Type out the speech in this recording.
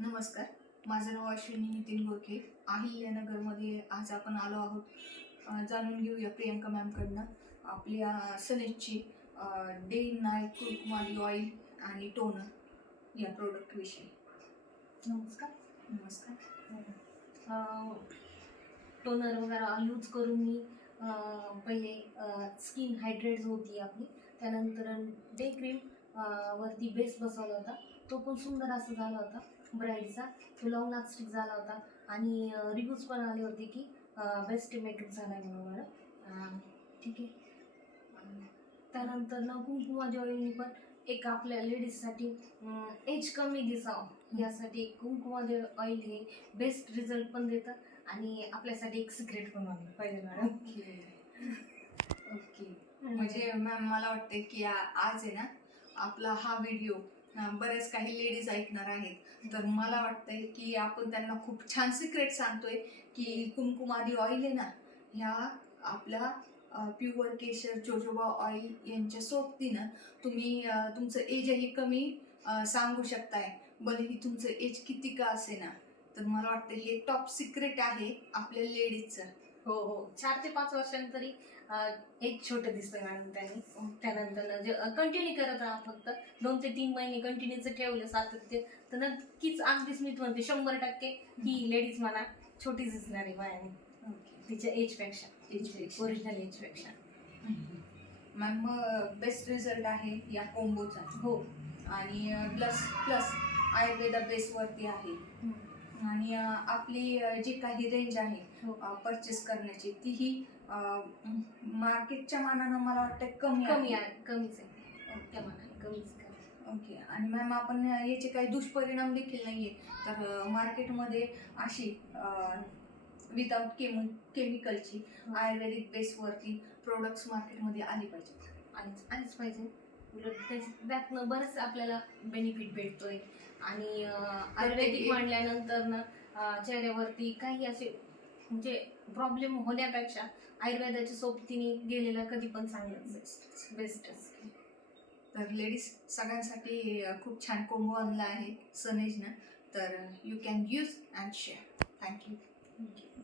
नमस्कार. माझं नाव अश्विनी नितीन गोरखे अहिल्यानगरमध्ये आज आपण आलो आहोत. जाणून घेऊया प्रियंका मॅमकडनं. आपल्या सनेजची डे नाईट कुरकुमारी ऑइल आणि टोनर या प्रोडक्टविषयी नमस्कार. नमस्कार. टोनर वगैरे यूज करून मी पहिले स्किन हायड्रेट होती आपली. त्यानंतर डे क्रीम वरती बेस बसवला होता. तो पण सुंदर असा झाला होता ब्राईडचा तो लॉंग लास्टिक झाला होता. आणि रिव्ह्यूज पण आले होते की बेस्ट मेकअप झाला आहे म्हणून मला ठीक आहे. त्यानंतर ना कुंकुमाच्या ऑइलनी पण एक आपल्या लेडीजसाठी एज कमी दिसावं. यासाठी कुंकुमाचे ऑइल हे बेस्ट रिझल्ट पण देतं आणि आपल्यासाठी एक सिक्रेट पण आहे पाहिजे मॅडम ओके. म्हणजे मॅम मला वाटतं की आज आहे ना आपला हा व्हिडिओ बरेच काही लेडीज ऐकणार आहेत. तर मला वाटतंय की आपण त्यांना खूप छान सिक्रेट सांगतोय की कुमकुमारी ऑइल आहे ना ह्या आपल्या प्युअर केशर जोजोबा ऑइल यांच्या सोबतीनं तुम्ही तुमचं एजही कमी सांगू शकताय. भलेही तुमचं एज किती का असे ना तर मला वाटतं हे टॉप सिक्रेट आहे आपल्या लेडीजचं हो हो. चार ते पाच वर्षांनी तरी अं, एक छोटं दिसतं मॅडम त्यांनी. त्यानंतर जे कंटिन्यू करत राहा फक्त. दोन ते तीन महिने कंटिन्यूचं ठेवलं सातत्य तर नक्कीच अगदीच मी म्हणते शंभर टक्के ही लेडीज मला छोटी दिसणार आहे वयाने तिच्या एजपेक्षा एजपेक्षा. ओरिजिनल एजपेक्षा मॅम बेस्ट रिझल्ट आहे या कोंबोचा हो. आणि प्लस प्लस आयुर्वेदा बेसवरती आहे. आणि आपली जी काही रेंज आहे हो. परचेस करण्याची तीही मार्केटच्या मानानं मला वाटतं कमी कमी आहे कमीच आहे. त्या मानाने कमीच आहे. ओके. आणि मॅम आपण याचे काही दुष्परिणाम देखील नाहीये. तर मार्केटमध्ये अशी विदाउट केम केमिकलची आयुर्वेदिक बेसवरती प्रोडक्ट्स मार्केटमध्ये आली पाहिजेत. आलीच आलीच पाहिजे उलट त्याच- त्यातनं बरंच आपल्याला बेनिफिट भेटतोय. आणि आयुर्वेदिक मांडल्यानंतर ना चेहऱ्यावरती काही असे म्हणजे प्रॉब्लेम होण्यापेक्षा आयुर्वेदाच्या सोबतीने गेलेला कधी पण चांगलंच बेस्टच तर लेडीज सगळ्यांसाठी खूप छान कोंबो आणला आहे सनेजनं. तर you can use and share thank you thank you